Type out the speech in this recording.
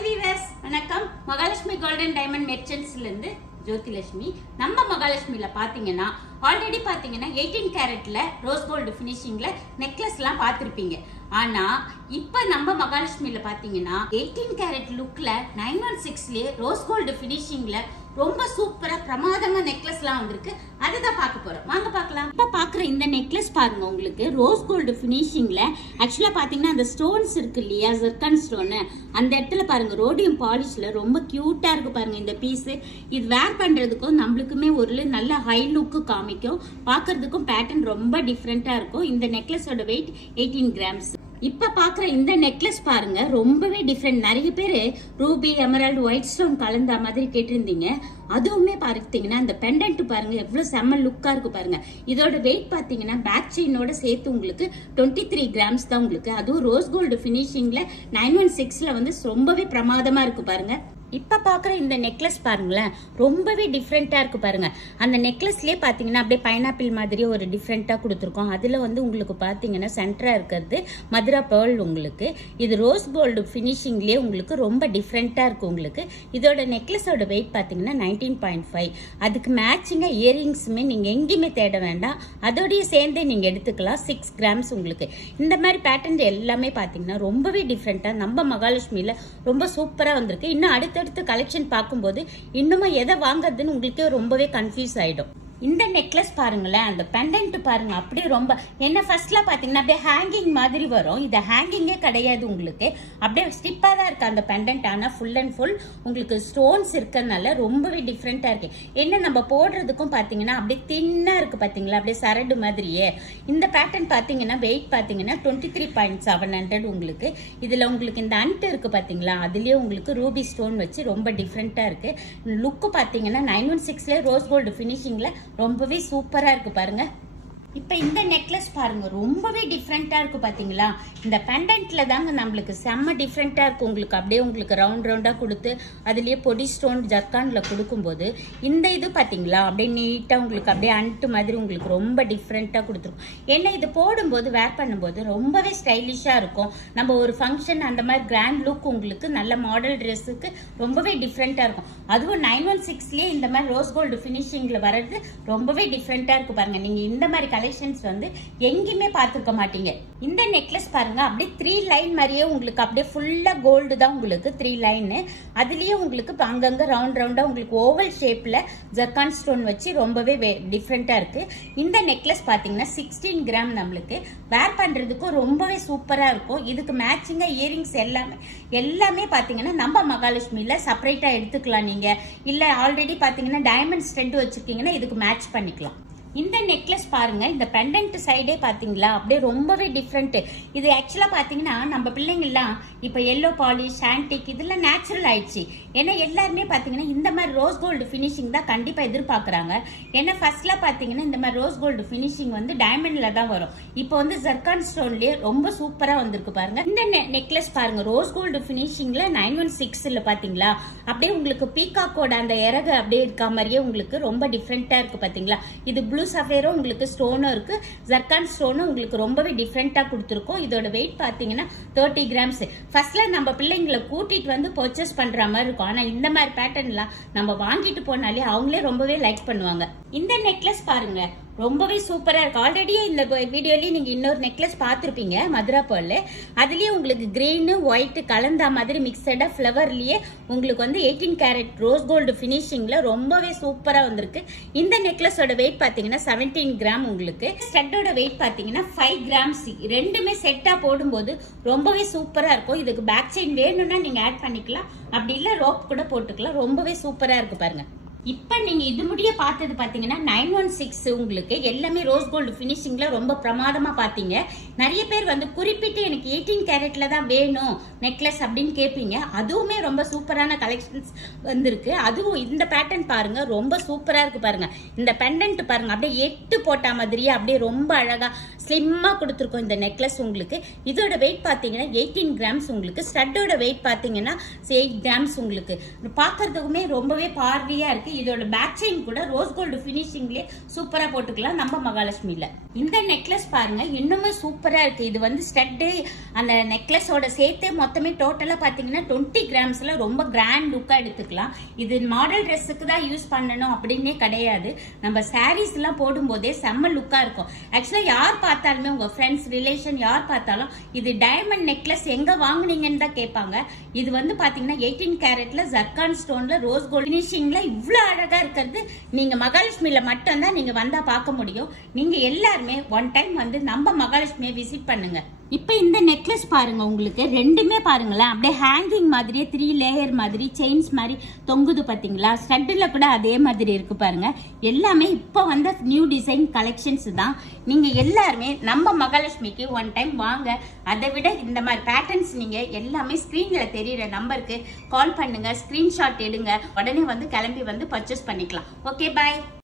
Hi viewers, வணக்கம். Mahalakshmi golden diamond மெர்ச்சன்ட்ஸ்ல இருந்து ஜோதிலட்சுமி. நம்ம மகாலட்சுமியில பாத்தீங்கன்னா ஆல்ரெடி பாத்தீங்கன்னா 18 கேரட்ல ரோஸ் கோல்டு பினிஷிங்ல நெக்லஸ் எல்லாம் பாத்திருப்பீங்க. ஆனா இப்ப நம்ம மகாலட்சுமியில பாத்தீங்கன்னா 18 கேரட் லுக்ல 916லயே ரோஸ் கோல்டு பினிஷிங்ல ரொம்ப சூப்பரா பிரமாதமா நெக்லஸ் எல்லாம் வந்திருக்கு. அதுதான் பார்க்க போறோம். வாங்க பார்க்கலாம். இப்ப பாக்குற இந்த நெக்லஸ் பாருங்க, உங்களுக்கு ரோஸ் கோல்டு பினிஷிங்ல ஆக்சுவலா பாத்தீங்கன்னா அந்த ஸ்டோன்ஸ் இருக்கு இல்லையா, ஜர்கன் ஸ்டோன், அந்த இடத்துல பாருங்க ரோடியம் பாலிஷ்ல ரொம்ப கியூட்டா இருக்கு பாருங்க இந்த பீஸ். இது வேர் பண்றதுக்கும் நம்மளுக்குமே ஒரு நல்ல ஹை லுக்கு காமிக்கும், பாக்குறதுக்கும் பேட்டர்ன் ரொம்ப டிஃப்ரெண்டா இருக்கும். இந்த நெக்லஸோட வெயிட் 18 கிராம்ஸ். இப்ப பாக்குற இந்த நெக்லஸ் பாருங்க ரொம்பவே டிஃப்ரெண்ட். நிறைய பேரு ரூபி, எமரால்டு, ஒயிட் ஸ்டோன் கலந்த மாதிரி கேட்டிருந்தீங்க. அதுவுமே பார்த்தீங்கன்னா இந்த பெண்டன்ட் பாருங்க எவ்வளவு செம்ம லுக்கா இருக்கு பாருங்க. இதோட வெயிட் பாத்தீங்கன்னா பேக் செயினோட சேர்த்து உங்களுக்கு 23 கிராம்ஸ் தான் உங்களுக்கு. அதுவும் ரோஸ் கோல்டு பினிஷிங்ல 916ல வந்து ரொம்பவே பிரமாதமா இருக்கு பாருங்க. இப்ப பாக்குற இந்த நெக்லஸ் பாருங்களேன் ரொம்பவே டிஃப்ரெண்டா இருக்கு பாருங்க. அந்த நெக்லஸ்லயே பாத்தீங்கன்னா அப்படியே பைனாப்பிள் மாதிரி ஒரு டிஃப்ரெண்டா கொடுத்துருக்கோம். அதுல வந்து உங்களுக்கு பாத்தீங்கன்னா சென்டரா இருக்கிறது மதுரா பேர்ல். உங்களுக்கு இது ரோஸ் கோல்டு பினிஷிங்லயே உங்களுக்கு ரொம்ப டிஃப்ரெண்டா இருக்கு உங்களுக்கு. இதோட நெக்லஸோட வெயிட் பாத்தீங்கன்னா 19.5. அதுக்கு மேட்சிங்கா இயரிங்ஸுமே நீங்க எங்கேயுமே தேட வேண்டாம், அதோடய சேர்ந்தே நீங்க எடுத்துக்கலாம். 6 கிராம்ஸ் உங்களுக்கு. இந்த மாதிரி பேட்டர்ன் எல்லாமே பாத்தீங்கன்னா ரொம்பவே டிஃப்ரெண்டா நம்ம மகாலட்சுமியில ரொம்ப சூப்பரா வந்திருக்கு. இன்னும் அடுத்த கலெக்ஷன் பார்க்கும்போது இன்னுமா எதை வாங்குறதுன்னு உங்களுக்கே ரொம்பவே கன்ஃபியூஸ் ஆயிடும். இந்த நெக்லஸ் பாருங்களேன், அந்த பெண்டன்ட் பாருங்க அப்படியே ரொம்ப என்ன ஃபர்ஸ்ட்ல பாத்தீங்கன்னா அப்படியே ஹேங்கிங் மாதிரி வரும். இது ஹேங்கிங்கே கிடையாது உங்களுக்கு, அப்படியே ஸ்டிப்பா தான் இருக்கு அந்த பெண்டன்ட். ஆனா ஃபுல் அண்ட் ஃபுல் உங்களுக்கு ஸ்டோன்ஸ் இருக்கறனால ரொம்பவே டிஃப்ரெண்டா இருக்கு. என்ன நம்ம போடுறதுக்கும் பாத்தீங்கன்னா அப்படியே தின்னா இருக்கு பாத்தீங்களா, அப்படியே சரடு மாதிரியே. இந்த பேட்டர்ன் பாத்தீங்கன்னா வெயிட் பாத்தீங்கன்னா 23.700 உங்களுக்கு. இதுல உங்களுக்கு இந்த அண்ட் இருக்கு பாத்தீங்களா, அதுலயே உங்களுக்கு ரூபி ஸ்டோன் வச்சு ரொம்ப டிஃப்ரெண்டா இருக்கு. லுக்கு பாத்தீங்கன்னா 916ல ரோஸ் கோல்டு பினிஷிங்ல ரொம்பவே சூப்பரா இருக்கு பாருங்க. இப்ப இந்த நெக்லஸ் பாருங்க ரொம்பவே டிஃப்ரெண்டா இருக்கு பாத்தீங்களா. இந்த பெண்டன்ட்ல தாங்க நம்மளுக்கு செம்ம டிஃப்ரெண்டா இருக்கு உங்களுக்கு. அப்படியே உங்களுக்கு ரவுண்ட் ரவுண்டா கொடுத்து அதுலயே பொடி ஸ்டோன் ஜர்கான்ல கொடுக்கும்போது இந்த இது பாத்தீங்களா அப்படியே நீட்டா உங்களுக்கு அப்படியே அண்ட் மாதிரி உங்களுக்கு ரொம்ப டிஃப்ரெண்டா கொடுத்துருக்கும். ஏன்னா இது போடும்போது வேர் பண்ணும்போது ரொம்பவே ஸ்டைலிஷா இருக்கும். நம்ம ஒரு ஃபங்க்ஷன் அந்த மாதிரி கிராண்ட் லுக் உங்களுக்கு நல்ல மாடல் ட்ரெஸ்ஸுக்கு ரொம்பவே டிஃப்ரெண்டா இருக்கும். அதுவும் 916லயே இந்த மாதிரி ரோஸ் கோல்டு பினிஷிங்ல வர்றது ரொம்பவே டிஃப்ரெண்டா இருக்கு பாருங்க. நீங்க இந்த மாதிரி கலெக்ஷன்ஸ் வந்து எங்கேயுமே பார்த்திருக்க மாட்டீங்க. இந்த நெக்லஸ் பாருங்க அப்படியே 3 லைன் மாதிரியே உங்களுக்கு அப்படியே ஃபுல்லா கோல்டு தான் உங்களுக்கு 3 லைன். அதுலயே உங்களுக்கு அங்கங்க ரவுண்ட் ரவுண்டா உங்களுக்கு ஓவல் ஷேப்ல ஜர்கான் ஸ்டோன் வச்சு ரொம்பவே டிஃப்ரெண்டா இருக்கு. இந்த நெக்லஸ் பாத்தீங்கன்னா 16 கிராம் நம்மளுக்கு. வேர் பண்றதுக்கும் ரொம்பவே சூப்பரா இருக்கும். இதுக்கு மேட்சிங்கா இயரிங்ஸ் எல்லாமே பாத்தீங்கன்னா நம்ம மகாலட்சுமியில செப்பரேட்டா எடுத்துக்கலாம். நீங்க இல்ல ஆல்ரெடி பாத்தீங்கன்னா டைமண்ட் ஸ்டெட் வச்சிருக்கீங்கன்னா இதுக்கு மேட்ச் பண்ணிக்கலாம். இந்த நெக்லஸ் பாருங்க, இந்த பெண்டன்ட் சைடே பாத்தீங்களா அப்படியே ரொம்பவே டிஃப்ரெண்ட். இது ஆக்சுவலா பாத்தீங்கன்னா நம்ம பிள்ளைங்க எல்லாம் இப்ப எல்லோ பாலிஷ், ஆன்டிக் இதெல்லாம் நேச்சுரல் ஆயிடுச்சு. ஏன்னா எல்லாருமே பாத்தீங்கன்னா இந்த மாதிரி ரோஸ் கோல்டு பினிஷிங் தான் கண்டிப்பா எதிர்பார்க்கறாங்க. ஏன்னா ஃபர்ஸ்ட்ல பாத்தீங்கன்னா இந்த மாதிரி ரோஸ் கோல்டு பினிஷிங் வந்து டைமண்ட்ல தான் வரும். இப்போ வந்து ஜர்கான் ஸ்டோன்லயே ரொம்ப சூப்பரா வந்திருக்கு பாருங்க. இந்த நெக்லஸ் பாருங்க ரோஸ் கோல்டு பினிஷிங்ல 916ல பாத்தீங்களா அப்படியே உங்களுக்கு பீகாக்கோட அந்த இறகு அப்படியே இருக்க மாதிரியே உங்களுக்கு ரொம்ப டிஃப்ரெண்டா இருக்கு பாத்தீங்களா. இது ப்ளூ சஃபேரும் உங்களுக்கு ஸ்டோனும் இருக்கு, ஜர்கான் ஸ்டோனும் உங்களுக்கு ரொம்பவே டிஃப்ரெண்டா கொடுத்துருக்கோம். இதோட வெயிட் பாத்தீங்கன்னா 30 கிராம்ஸ். ஃபர்ஸ்ட்ல நம்ம பிள்ளைங்களை கூட்டிட்டு வந்து பர்ச்சேஸ் பண்ற மாதிரி இருக்கும். ஆனா இந்த மாதிரி பேட்டர்ன்லாம் நம்ம வாங்கிட்டு போனாலே அவங்களே ரொம்பவே லைக் பண்ணுவாங்க. இந்த நெக்லஸ் பாருங்க ரொம்பவே சூப்பரா இருக்கு. ஆல்ரெடி இந்த வீடியோலயே நீங்க இன்னொரு நெக்லஸ் பாத்திருப்பீங்க மதுரா பேர்ல். அதுலயே உங்களுக்கு கிரீன் ஒயிட் கலந்தா மாதிரி மிக்சடா ஃபிளவர்லயே உங்களுக்கு வந்து 18 கேரட் ரோஸ் கோல்டு பினிஷிங்ல ரொம்பவே சூப்பரா வந்திருக்கு. இந்த நெக்லஸோட வெயிட் பாத்தீங்கன்னா 17 கிராம் உங்களுக்கு. ஸ்டட்டோட வெயிட் பாத்தீங்கன்னா 5 கிராம்ஸ். ரெண்டுமே செட்டா போடும்போது ரொம்பவே சூப்பரா இருக்கும். இதுக்கு பேக் செயின் வேணும்னா நீங்க ஆட் பண்ணிக்கலாம், அப்படி இல்ல ரோப் கூட போட்டுக்கலாம். ரொம்பவே சூப்பரா இருக்கு பாருங்க. இப்ப நீங்க இது முடிய பார்த்தது பாத்தீங்கன்னா 916 உங்களுக்கு எல்லாமே ரோஸ் கோல்டு பினிஷிங்ல ரொம்ப பிரமாதமா பாத்தீங்க. நிறைய பேர் வந்து குறிப்பிட்டு எனக்கு 18 கேரட்ல தான் வேணும் நெக்லஸ் அப்படின்னு கேட்பீங்க. அதுவுமே ரொம்ப சூப்பரான கலெக்ஷன்ஸ் வந்திருக்கு. அதுவும் இந்த பேட்டர்ன் பாருங்க ரொம்ப சூப்பரா இருக்கு பாருங்க. இந்த பெண்டன்ட் பாருங்க அப்படியே 8 போட்ட மாதிரியே அப்படியே ரொம்ப அழகா ஸ்லிம்மா கொடுத்துருக்கோம் இந்த நெக்லஸ் உங்களுக்கு. இதோட வெயிட் பாத்தீங்கன்னா 18 கிராம்ஸ் உங்களுக்கு. ஸ்டட்டோட வெயிட் பாத்தீங்கன்னா 8 கிராம்ஸ் உங்களுக்கு. பாக்குறதுக்குமே ரொம்பவே பார்வையா இருக்கு. இதோட பேக் செயின் கூட ரோஸ் கோல்டு பினிஷிங்லயே சூப்பரா போட்டுக்கலாம் நம்ம மகாலட்சுமியில. இந்த நெக்லஸ் பாருங்க இன்னுமே சூப்பரா இருக்கு. இது வந்து ஸ்டட் அந்த நெக்லஸோட சேர்த்தே மொத்தமே டோட்டலா பாத்தீங்கன்னா 20 கிராம்ஸ்ல ரொம்ப கிராண்ட் லுக்கா எடுத்துக்கலாம். இது மாடல் ட்ரெஸ்ஸுக்கு தான் யூஸ் பண்ணணும் அப்படின்னே கிடையாது. நம்ம சாரீஸ் எல்லாம் போடும் போதே செம்ம லுக்கா இருக்கும். ஆக்சுவலா யார் பார்த்தாலுமே உங்க ஃப்ரெண்ட்ஸ் ரிலேஷன் யார் பார்த்தாலும் இது டைமண்ட் நெக்லஸ் எங்க வாங்குனீங்கன்னு தான் கேட்பாங்க. இது வந்து பாத்தீங்கன்னா 18 கேரட்ல ஜர்கான் ஸ்டோன்ல ரோஸ் கோல்ட் பினிஷிங்ல இவ்வளவு அழகா இருக்கிறது நீங்க மகாலட்சுமியில மட்டும் தான் நீங்க வந்தா பார்க்க முடியும். நீங்க எல்லாருமே ஒன் டைம் வந்து நம்ம மகாலட்சுமியை விசிட் பண்ணுங்க. இப்ப இந்த நெக்லஸ் பாருங்க, உங்களுக்கு ரெண்டுமே பாருங்களேன் அப்படியே ஹேங்கிங் மாதிரியே 3 லேயர் மாதிரி செயின்ஸ் மாதிரி தொங்குது பாத்தீங்களா. ஸ்டட்ல கூட அதே மாதிரி இருக்கு பாருங்க. எல்லாமே இப்ப வந்த நியூ டிசைன் கலெக்ஷன்ஸ் தான். நீங்க எல்லாருமே நம்ம மகாலட்சுமிக்கு ஒன் டைம் வாங்க. அதை விட இந்த மாதிரி பேட்டர்ன்ஸ் நீங்க எல்லாமே ஸ்கிரீன்ல தெரியுற நம்பருக்கு கால் பண்ணுங்க, ஸ்கிரீன்ஷாட் எடுங்க, உடனே வந்து கிளம்பி வந்து பர்ச்சேஸ் பண்ணிக்கலாம். ஓகே, பாய்.